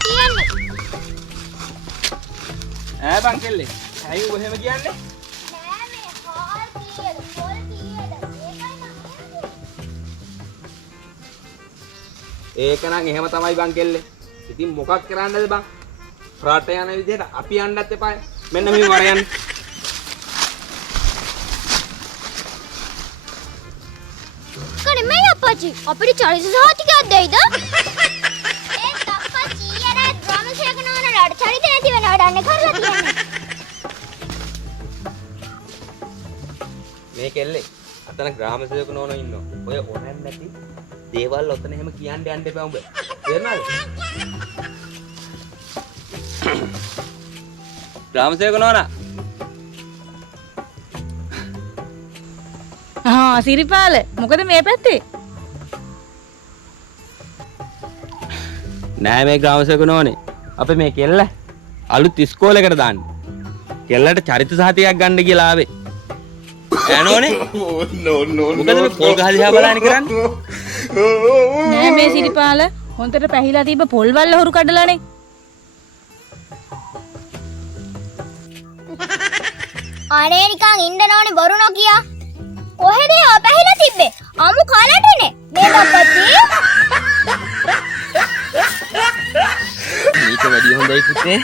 කරලා තියෙන්නේ. ඈ බං කෙල්ලේ. ඇයි ඔබ එහෙම කියන්නේ? නෑ මේ හාල් කීයද පොල් කීයද ඒකයි මම ඒක නම් එහෙම තමයි බං කෙල්ලේ. ඉතින් මොකක් කරන්නද බං? රට යන විදිහට අපි යන්නත් එපායි. මෙන්න මෙහෙම වර යන්න. කනේ මේ අප්පච්චි අපිට චරිත සහතිකයක් දෙයිද? ඒ අප්පච්චි ඊයර ග්‍රාමසේවක නෝන රට චරිත නැති වෙන වැඩන්නේ කරලා තියෙන්නේ. මේ කෙල්ලේ අතන ග්‍රාම සේවක නෝනෝ ඉන්නවා. ඔය ඕනෑම නැති දේවල් ඔතන එහෙම කියන්න යන්න එපා උඹ. තේරුණාද? ග්‍රාම සේවක නෝනා. සිරිපාල මොකද මේ පැත්තේ? නෑ මේ ග්‍රාම සේවක නෝනේ. අපි මේ කෙල්ල අලුත් ඉස්කෝලේකට දාන්න. කෙල්ලට චරිත සහතිකයක් ගන්න කියලා ආවේ. ඇනෝනේ මොකද මේ පොල් ගහ දිහා බලන්න කරන්නේ? නෑ මේ සිරිපාල හොන්දට පැහිලා තිබ්බ පොල් වල්ල හොරු කඩලානේ. අනේ නිකන් ඉන්න නෝනේ බොරු නොකිය. කොහෙද ඒවා පැහිලා තිබ්බේ? අමු කලටනේ. නේද අප්පච්චි? මේක වැඩි හොඳයි පුතේ.